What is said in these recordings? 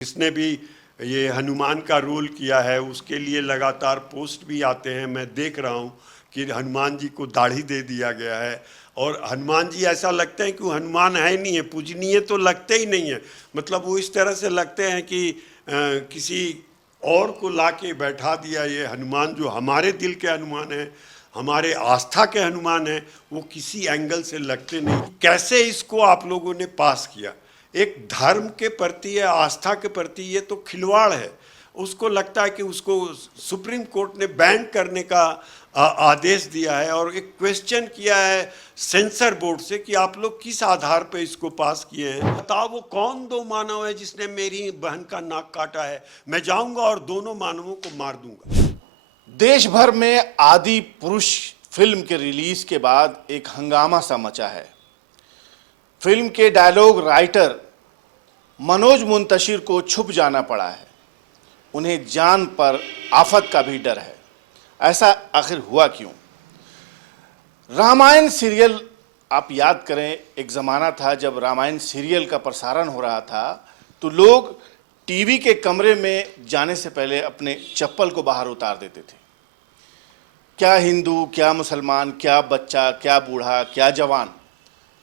जिसने भी ये हनुमान का रोल किया है उसके लिए लगातार पोस्ट भी आते हैं। मैं देख रहा हूँ कि हनुमान जी को दाढ़ी दे दिया गया है और हनुमान जी ऐसा लगता है कि वो हनुमान है नहीं है, पूजनीय तो लगते ही नहीं है। मतलब वो इस तरह से लगते हैं कि किसी और को लाके बैठा दिया। ये हनुमान जो हमारे दिल के हनुमान है, हमारे आस्था के हनुमान है, वो किसी एंगल से लगते नहीं। कैसे इसको आप लोगों ने पास किया? एक धर्म के प्रति या आस्था के प्रति ये तो खिलवाड़ है। उसको लगता है कि उसको सुप्रीम कोर्ट ने बैन करने का आदेश दिया है और एक क्वेश्चन किया है सेंसर बोर्ड से कि आप लोग किस आधार पर इसको पास किए हैं। बताओ वो कौन दो मानव है जिसने मेरी बहन का नाक काटा है? मैं जाऊंगा और दोनों मानवों को मार दूंगा। देश भर में आदि पुरुष फिल्म के रिलीज के बाद एक हंगामा सा मचा है। फिल्म के डायलॉग राइटर मनोज मुंतशिर को छुप जाना पड़ा है। उन्हें जान पर आफत का भी डर है। ऐसा आखिर हुआ क्यों? रामायण सीरियल, आप याद करें, एक ज़माना था जब रामायण सीरियल का प्रसारण हो रहा था तो लोग टीवी के कमरे में जाने से पहले अपने चप्पल को बाहर उतार देते थे। क्या हिंदू, क्या मुसलमान, क्या बच्चा, क्या बूढ़ा, क्या जवान,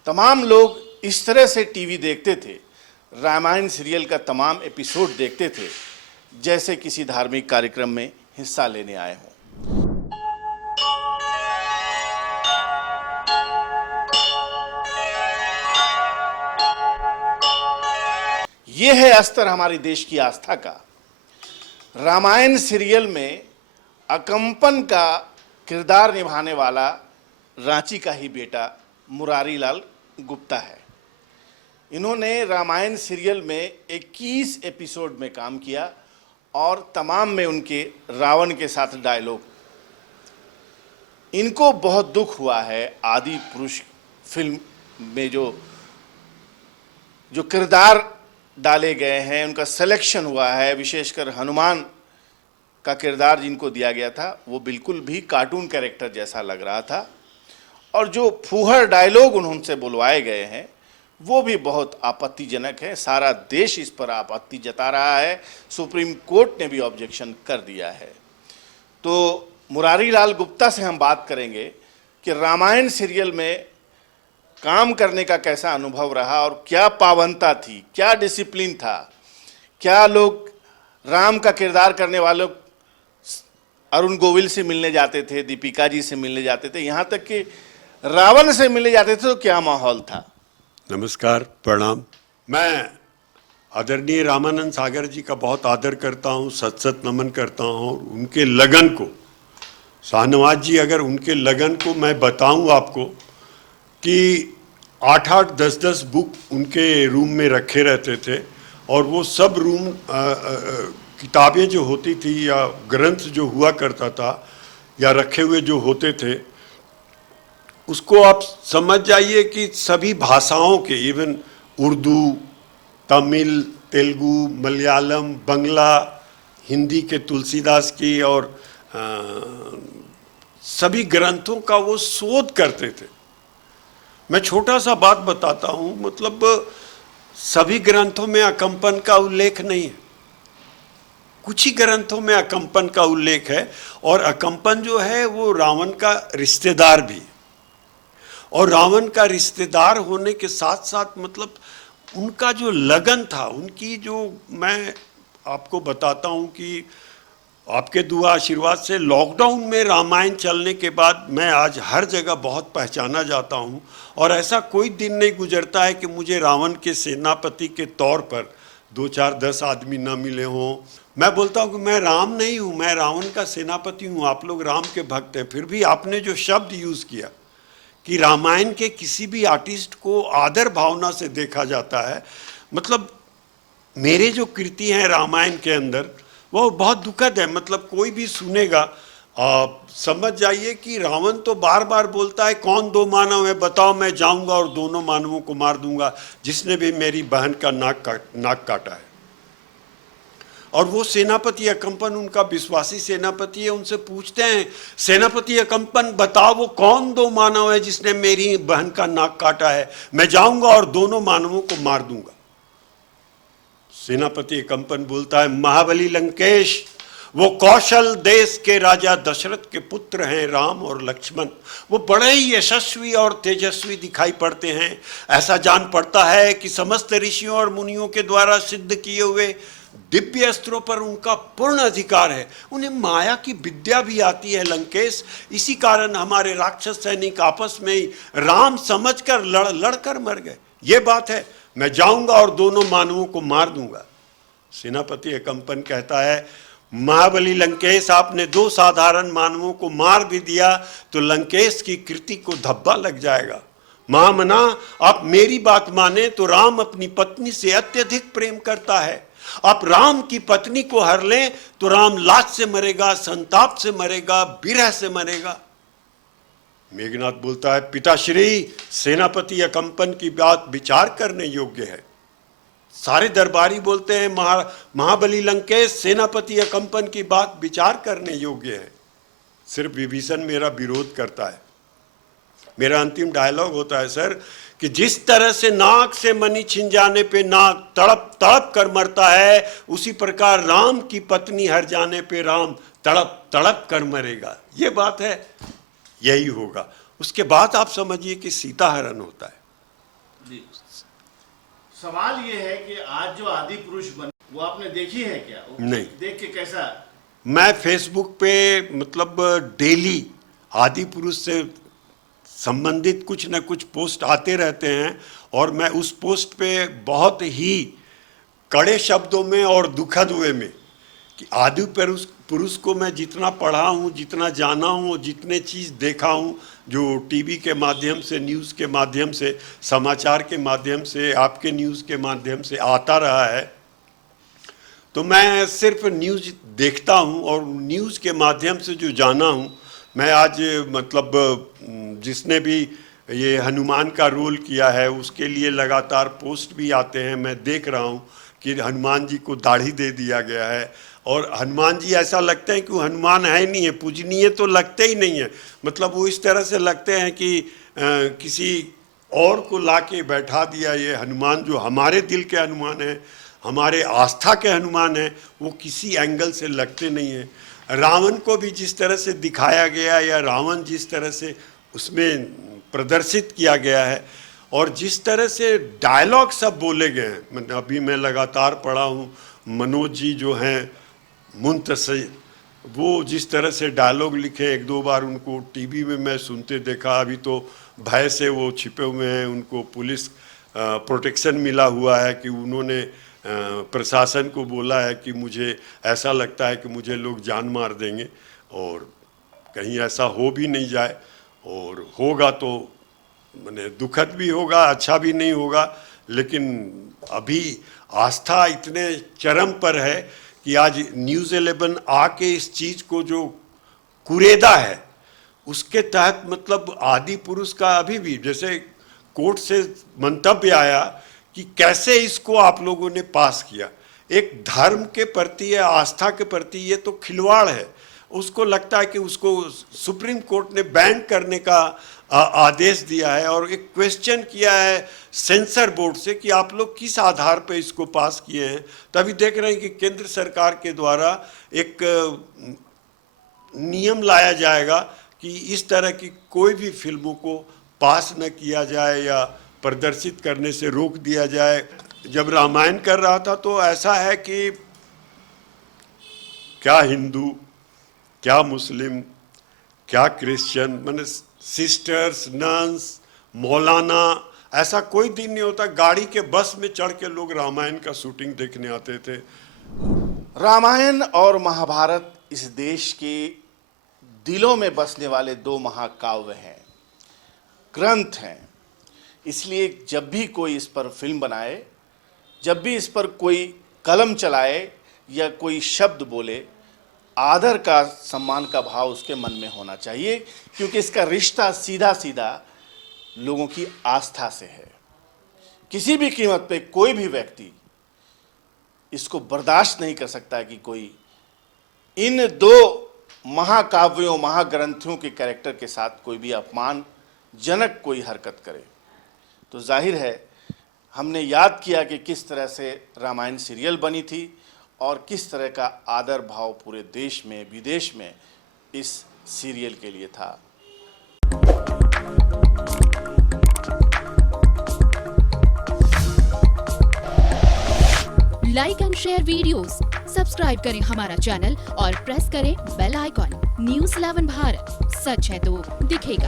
तमाम लोग इस तरह से टीवी देखते थे, रामायण सीरियल का तमाम एपिसोड देखते थे जैसे किसी धार्मिक कार्यक्रम में हिस्सा लेने आए हों। यह है अस्तर हमारे देश की आस्था का। रामायण सीरियल में अकम्पन का किरदार निभाने वाला रांची का ही बेटा मुरारी लाल गुप्ता है। इन्होंने रामायण सीरियल में 21 एपिसोड में काम किया और तमाम में उनके रावण के साथ डायलॉग। इनको बहुत दुख हुआ है आदि पुरुष फिल्म में जो किरदार डाले गए हैं, उनका सिलेक्शन हुआ है। विशेषकर हनुमान का किरदार जिनको दिया गया था वो बिल्कुल भी कार्टून कैरेक्टर जैसा लग रहा था और जो फूहड़ डायलॉग उनसे बुलवाए गए हैं वो भी बहुत आपत्तिजनक है। सारा देश इस पर आपत्ति जता रहा है। सुप्रीम कोर्ट ने भी ऑब्जेक्शन कर दिया है। तो मुरारी लाल गुप्ता से हम बात करेंगे कि रामायण सीरियल में काम करने का कैसा अनुभव रहा और क्या पावनता थी, क्या डिसिप्लिन था, क्या लोग राम का किरदार करने वालों अरुण गोविल से मिलने जाते थे, दीपिका जी से मिलने जाते थे, यहाँ तक कि रावण से मिलने जाते थे, तो क्या माहौल था? नमस्कार, प्रणाम। मैं आदरणीय रामानंद सागर जी का बहुत आदर करता हूँ, सत सत नमन करता हूँ। उनके लगन को, शाहनवाज जी, अगर उनके लगन को मैं बताऊँ आपको कि 8-8, 10-10 बुक उनके रूम में रखे रहते थे और वो सब रूम किताबें जो होती थी या ग्रंथ जो हुआ करता था या रखे हुए जो होते थे, उसको आप समझ जाइए कि सभी भाषाओं के, इवन उर्दू, तमिल, तेलुगु, मलयालम, बंगला, हिंदी के तुलसीदास की और सभी ग्रंथों का वो शोध करते थे। मैं छोटा सा बात बताता हूँ, मतलब सभी ग्रंथों में अकम्पन का उल्लेख नहीं है, कुछ ही ग्रंथों में अकम्पन का उल्लेख है और अकम्पन जो है वो रावण का रिश्तेदार भी है। और रावण का रिश्तेदार होने के साथ साथ मतलब उनका जो लगन था, उनकी जो, मैं आपको बताता हूँ कि आपके दुआ आशीर्वाद से लॉकडाउन में रामायण चलने के बाद मैं आज हर जगह बहुत पहचाना जाता हूँ और ऐसा कोई दिन नहीं गुजरता है कि मुझे रावण के सेनापति के तौर पर 2-4-10 आदमी ना मिले हों। मैं बोलता हूँ कि मैं राम नहीं हूँ, मैं रावण का सेनापति हूँ, आप लोग राम के भक्त हैं। फिर भी आपने जो शब्द यूज़ किया कि रामायण के किसी भी आर्टिस्ट को आदर भावना से देखा जाता है, मतलब मेरे जो कृति हैं रामायण के अंदर वो बहुत दुखद है। मतलब कोई भी सुनेगा, समझ जाइए कि रावण तो बार बार बोलता है कौन दो मानव है, बताओ, मैं जाऊंगा और दोनों मानवों को मार दूंगा जिसने भी मेरी बहन का नाक काटा है। और वो सेनापति अकम्पन उनका विश्वासी सेनापति है। उनसे पूछते हैं, सेनापति अकम्पन बताओ वो कौन दो मानव है जिसने मेरी बहन का नाक काटा है? मैं जाऊंगा और दोनों मानवों को मार दूंगा। सेनापति कंपन बोलता है, महाबली लंकेश वो कौशल देश के राजा दशरथ के पुत्र हैं राम और लक्ष्मण। वो बड़े ही यशस्वी और तेजस्वी दिखाई पड़ते हैं। ऐसा जान पड़ता है कि समस्त ऋषियों और मुनियों के द्वारा सिद्ध किए हुए दिव्य अस्त्रों पर उनका पूर्ण अधिकार है। उन्हें माया की विद्या भी आती है लंकेश। इसी कारण हमारे राक्षस सैनिक आपस में ही राम समझकर लड़कर मर गए। ये बात है, मैं जाऊंगा और दोनों मानवों को मार दूंगा। सेनापति कंपन कहता है, महाबली लंकेश आपने दो साधारण मानवों को मार भी दिया तो लंकेश की कृति को धब्बा लग जाएगा। महामना, आप मेरी बात माने तो राम अपनी पत्नी से अत्यधिक प्रेम करता है। आप राम की पत्नी को हर लें तो राम लाज से मरेगा, संताप से मरेगा, विरह से मरेगा। मेघनाथ बोलता है, पिताश्री, सेनापति कंपन की बात विचार करने योग्य है। सारे दरबारी बोलते हैं, महाबली लंकेश, सेनापति कंपन की बात विचार करने योग्य है। सिर्फ विभीषण मेरा विरोध करता है। मेरा अंतिम डायलॉग होता है सर कि जिस तरह से नाक से मणि छिन जाने पे नाक तड़प तड़प कर मरता है, उसी प्रकार राम की पत्नी हर जाने पे राम तड़प तड़प कर मरेगा। ये बात है, यही होगा। उसके बाद आप समझिए कि सीता हरण होता है। सवाल ये है कि आज जो आदि पुरुष बने वो आपने देखी है क्या? नहीं। देख के कैसा? मैं फेसबुक पे मतलब डेली आदि पुरुष से संबंधित कुछ न कुछ पोस्ट आते रहते हैं और मैं उस पोस्ट पे बहुत ही कड़े शब्दों में और दुखद हुए में कि आदि पुरुष को मैं जितना पढ़ा हूँ, जितना जाना हूँ, जितने चीज़ देखा हूँ, जो टीवी के माध्यम से, न्यूज़ के माध्यम से, समाचार के माध्यम से, आपके न्यूज़ के माध्यम से आता रहा है, तो मैं सिर्फ न्यूज़ देखता हूँ और न्यूज़ के माध्यम से जो जाना हूँ, मैं आज मतलब जिसने भी ये हनुमान का रोल किया है उसके लिए लगातार पोस्ट भी आते हैं। मैं देख रहा हूँ कि हनुमान जी को दाढ़ी दे दिया गया है और हनुमान जी ऐसा लगते हैं कि वो हनुमान है नहीं है, पूजनीय तो लगते ही नहीं है। मतलब वो इस तरह से लगते हैं कि किसी और को ला के बैठा दिया। ये हनुमान जो हमारे दिल के हनुमान है, हमारे आस्था के हनुमान है, वो किसी एंगल से लगते नहीं हैं। रावण को भी जिस तरह से दिखाया गया या रावण जिस तरह से उसमें प्रदर्शित किया गया है और जिस तरह से डायलॉग सब बोले गए हैं, अभी मैं लगातार पढ़ा हूँ, मनोज जी जो हैं मुंतशिर, वो जिस तरह से डायलॉग लिखे, एक दो बार उनको टीवी में मैं सुनते देखा। अभी तो भय से वो छिपे हुए हैं, उनको पुलिस प्रोटेक्शन मिला हुआ है कि उन्होंने प्रशासन को बोला है कि मुझे ऐसा लगता है कि मुझे लोग जान मार देंगे और कहीं ऐसा हो भी नहीं जाए, और होगा तो मैंने दुखद भी होगा, अच्छा भी नहीं होगा। लेकिन अभी आस्था इतने चरम पर है कि आज न्यूज़ 11 आके इस चीज़ को जो कुरेदा है उसके तहत मतलब आदि पुरुष का अभी भी जैसे कोर्ट से मंतव्य आया कि कैसे इसको आप लोगों ने पास किया। एक धर्म के प्रति या आस्था के प्रति ये तो खिलवाड़ है। उसको लगता है कि उसको सुप्रीम कोर्ट ने बैन करने का आदेश दिया है और एक क्वेश्चन किया है सेंसर बोर्ड से कि आप लोग किस आधार पर इसको पास किए हैं। तभी देख रहे हैं कि केंद्र सरकार के द्वारा एक नियम लाया जाएगा कि इस तरह की कोई भी फिल्मों को पास न किया जाए या प्रदर्शित करने से रोक दिया जाए। जब रामायण कर रहा था तो ऐसा है कि क्या हिंदू, क्या मुस्लिम, क्या क्रिश्चियन, माने सिस्टर्स, नन्स, मौलाना, ऐसा कोई दिन नहीं होता गाड़ी के बस में चढ़ के लोग रामायण का शूटिंग देखने आते थे। रामायण और महाभारत इस देश के दिलों में बसने वाले दो महाकाव्य हैं, ग्रंथ हैं। इसलिए जब भी कोई इस पर फिल्म बनाए, जब भी इस पर कोई कलम चलाए या कोई शब्द बोले, आदर का, सम्मान का भाव उसके मन में होना चाहिए, क्योंकि इसका रिश्ता सीधा सीधा लोगों की आस्था से है। किसी भी कीमत पे कोई भी व्यक्ति इसको बर्दाश्त नहीं कर सकता कि कोई इन दो महाकाव्यों, महाग्रंथों के कैरेक्टर के साथ कोई भी अपमानजनक कोई हरकत करे। तो जाहिर है हमने याद किया कि किस तरह से रामायण सीरियल बनी थी और किस तरह का आदर भाव पूरे देश में विदेश में इस सीरियल के लिए था। Like and share videos, subscribe करें हमारा चैनल और प्रेस करें बेल आइकॉन। न्यूज़ 11 भारत, सच है तो दिखेगा।